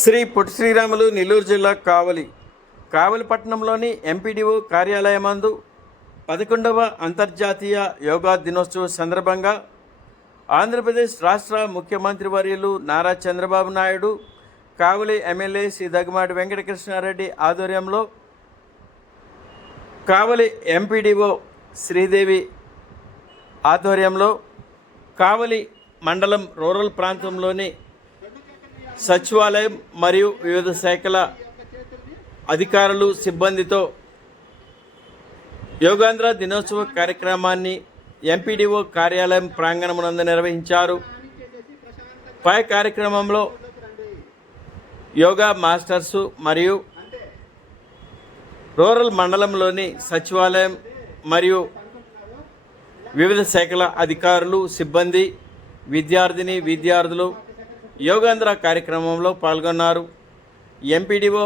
శ్రీ పొట్టి శ్రీరాములు నెల్లూరు జిల్లా కావలి కావలి పట్టణంలోని ఎంపీడీఓ కార్యాలయమందు పదకొండవ అంతర్జాతీయ యోగా దినోత్సవం సందర్భంగా ఆంధ్రప్రదేశ్ రాష్ట్ర ముఖ్యమంత్రి వర్యులు నారా చంద్రబాబు నాయుడు కావలి ఎమ్మెల్యే శ్రీ దగ్గమాటి వెంకటకృష్ణారెడ్డి ఆధ్వర్యంలో కావలి ఎంపీడీఓ శ్రీదేవి ఆధ్వర్యంలో కావలి మండలం రూరల్ ప్రాంతంలోని సచివాలయం మరియు వివిధ శాఖల అధికారులు సిబ్బందితో యోగాంధ్ర దినోత్సవ కార్యక్రమాన్ని ఎంపీడీఓ కార్యాలయం ప్రాంగణమునందు నిర్వహించారు. పై కార్యక్రమంలో యోగా మాస్టర్సు మరియు రూరల్ మండలంలోని సచివాలయం మరియు వివిధ శాఖల అధికారులు సిబ్బంది విద్యార్థిని విద్యార్థులు యోగాంధ్ర కార్యక్రమంలో పాల్గొన్నారు. ఎంపీడీఓ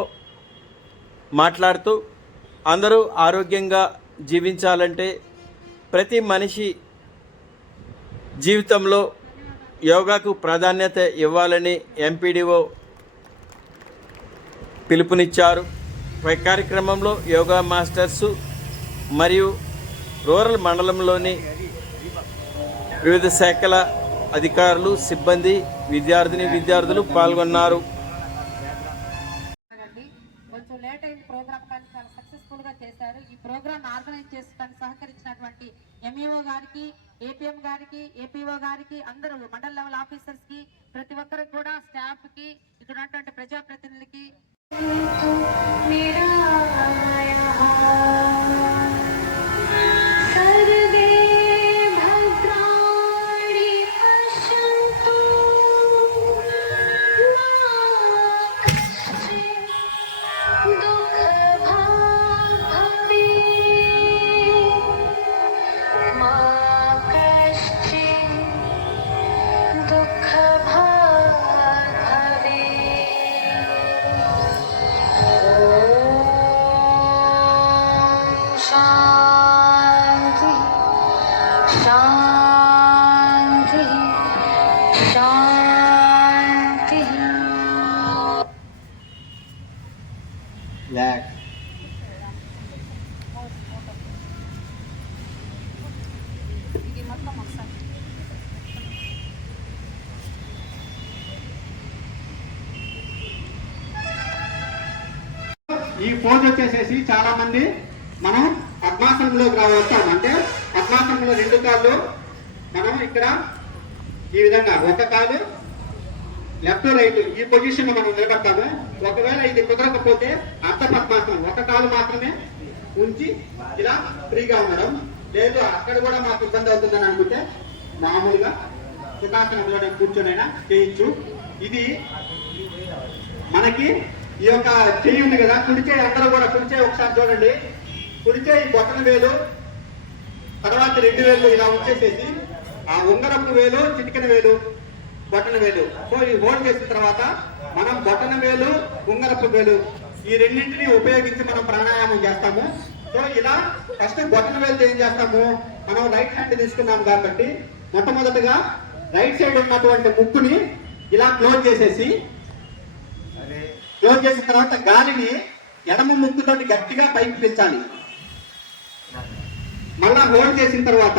మాట్లాడుతూ అందరూ ఆరోగ్యంగా జీవించాలంటే ప్రతి మనిషి జీవితంలో యోగాకు ప్రాధాన్యత ఇవ్వాలని ఎంపీడీఓ పిలుపునిచ్చారు. పై కార్యక్రమంలో యోగా మాస్టర్సు మరియు రూరల్ మండలంలోని వివిధ శాఖల అధికారులు సిబ్బంది విద్యార్థిని విద్యార్థులు పాల్గొన్నారు. కొంచెం లేట్ అయిన ప్రోగ్రామ్ కానీ చాలా సక్సెస్ఫుల్గా చేశారు. ఈ ప్రోగ్రామ్ ఆర్గనైజ్ చేసుకోవడానికి సహకరించినటువంటి ఎంఈఓ గారికి ఏపీఎం గారికి ఏపీఓ గారికి అందరూ మండల్ లెవెల్ ఆఫీసర్స్కి ప్రతి ఒక్కరికి కూడా స్టాఫ్కి ఇక్కడ ఉన్నటువంటి ప్రజాప్రతినిధులకి. ల్యాక్ ఈ పోజ్ వచ్చేసేసి చాలా మంది మనం పద్మాసనంలోకి రావస్తాం అంటే పద్మాసనంలో రెండు కాళ్ళు మనం ఇక్కడ ఈ విధంగా ఒక కాలు లెఫ్ట్ రైట్ ఈ పొజిషన్లో మనం నిలబడతాము ఒకవేళ ఇది కుదరకపోతే అర్ధ పద్మాసనం ఒక కాలు మాత్రమే ఉంచి ఇలా ఫ్రీగా ఉండడం. లేదు అక్కడ కూడా మాకు ఇబ్బంది అవుతుందని అనుకుంటే మామూలుగా సుఖాసనంలో కూర్చొనైనా చేయొచ్చు ఇది మనకి ఈ యొక్క చెయ్యి ఉంది కదా కుడిచే అందరూ కూడా కుడిచే ఒకసారి చూడండి. కుడిచే ఈ బొట్టన వేలు తర్వాత రెండు వేలు ఇలా ఉంచేసేసి ఆ ఉంగరపు వేలు చిటికన వేలు బొట్టన వేలు. సో ఈ హోల్డ్ చేసిన తర్వాత మనం బొట్టన వేలు ఉంగరపు వేలు ఈ రెండింటిని ఉపయోగించి మనం ప్రాణాయామం చేస్తాము. సో ఇలా ఫస్ట్ బొట్టన వేలు ఏం చేస్తాము? మనం రైట్ హ్యాండ్ తీసుకున్నాం కాబట్టి మొట్టమొదటిగా రైట్ సైడ్ ఉన్నటువంటి ముక్కుని ఇలా క్లోజ్ చేసేసి క్లోజ్ చేసిన తర్వాత గాలిని ఎడమ ముక్కుతోటి గట్టిగా పైకి పిలిచాలి. మళ్ళా హోల్డ్ చేసిన తర్వాత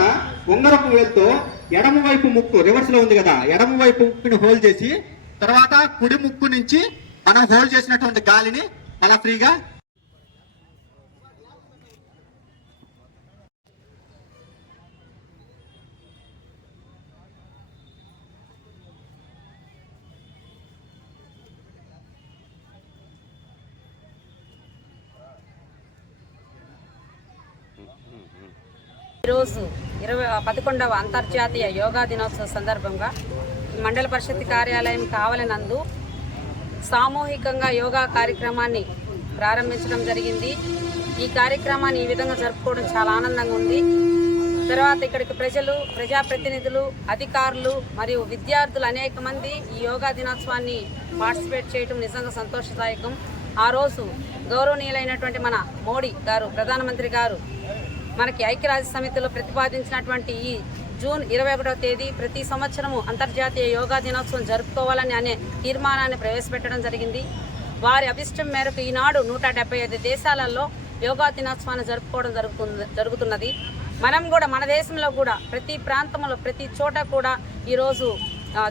ఉంగరపు వేలుతో ఎడమ వైపు ముక్కు రివర్స్లో ఉంది కదా ఎడమ వైపు ముక్కుని హోల్డ్ చేసి తర్వాత కుడి ముక్కు నుంచి మనం హోల్డ్ చేసినటువంటి గాలిని అలా ఫ్రీగా ఈరోజు ఇరవై పదకొండవ అంతర్జాతీయ యోగా దినోత్సవ సందర్భంగా మండల పరిషత్ కార్యాలయం కావలనందు సామూహికంగా యోగా కార్యక్రమాన్ని ప్రారంభించడం జరిగింది. ఈ కార్యక్రమాన్ని ఈ విధంగా జరుపుకోవడం చాలా ఆనందంగా ఉంది. తర్వాత ఇక్కడికి ప్రజలు ప్రజాప్రతినిధులు అధికారులు మరియు విద్యార్థులు అనేక మంది ఈ యోగా దినోత్సవాన్ని పార్టిసిపేట్ చేయడం నిజంగా సంతోషదాయకం. ఆ రోజు గౌరవనీయులైనటువంటి మన మోడీ గారు ప్రధానమంత్రి గారు మనకి ఐక్యరాజ్య సమితిలో ప్రతిపాదించినటువంటి ఈ జూన్ ఇరవై ఒకటవ తేదీ ప్రతి సంవత్సరము అంతర్జాతీయ యోగా దినోత్సవం జరుపుకోవాలని అనే తీర్మానాన్ని ప్రవేశపెట్టడం జరిగింది. వారి అభిష్టం మేరకు ఈనాడు నూట డెబ్బై ఐదు దేశాలలో యోగా దినోత్సవాన్ని జరుపుకోవడం జరుగుతుంది జరుగుతున్నది. మనం కూడా మన దేశంలో కూడా ప్రతి ప్రాంతంలో ప్రతి చోట కూడా ఈరోజు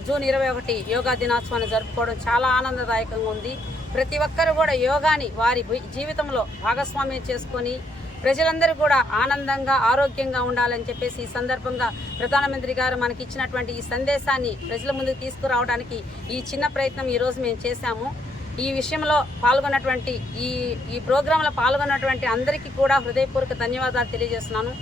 జూన్ ఇరవై ఒకటి యోగా దినోత్సవాన్ని జరుపుకోవడం చాలా ఆనందదాయకంగా ఉంది. ప్రతి ఒక్కరు కూడా యోగాని వారి జీవితంలో భాగస్వామ్యం చేసుకొని ప్రజలందరూ కూడా ఆనందంగా ఆరోగ్యంగా ఉండాలని చెప్పేసి ఈ సందర్భంగా ప్రధానమంత్రి గారు మనకి ఇచ్చినటువంటి ఈ సందేశాన్ని ప్రజల ముందుకు తీసుకురావడానికి ఈ చిన్న ప్రయత్నం ఈరోజు మేము చేశాము. ఈ విషయంలో పాల్గొన్నటువంటి ఈ ఈ ప్రోగ్రాంలో పాల్గొన్నటువంటి అందరికీ కూడా హృదయపూర్వక ధన్యవాదాలు తెలియజేస్తున్నాను.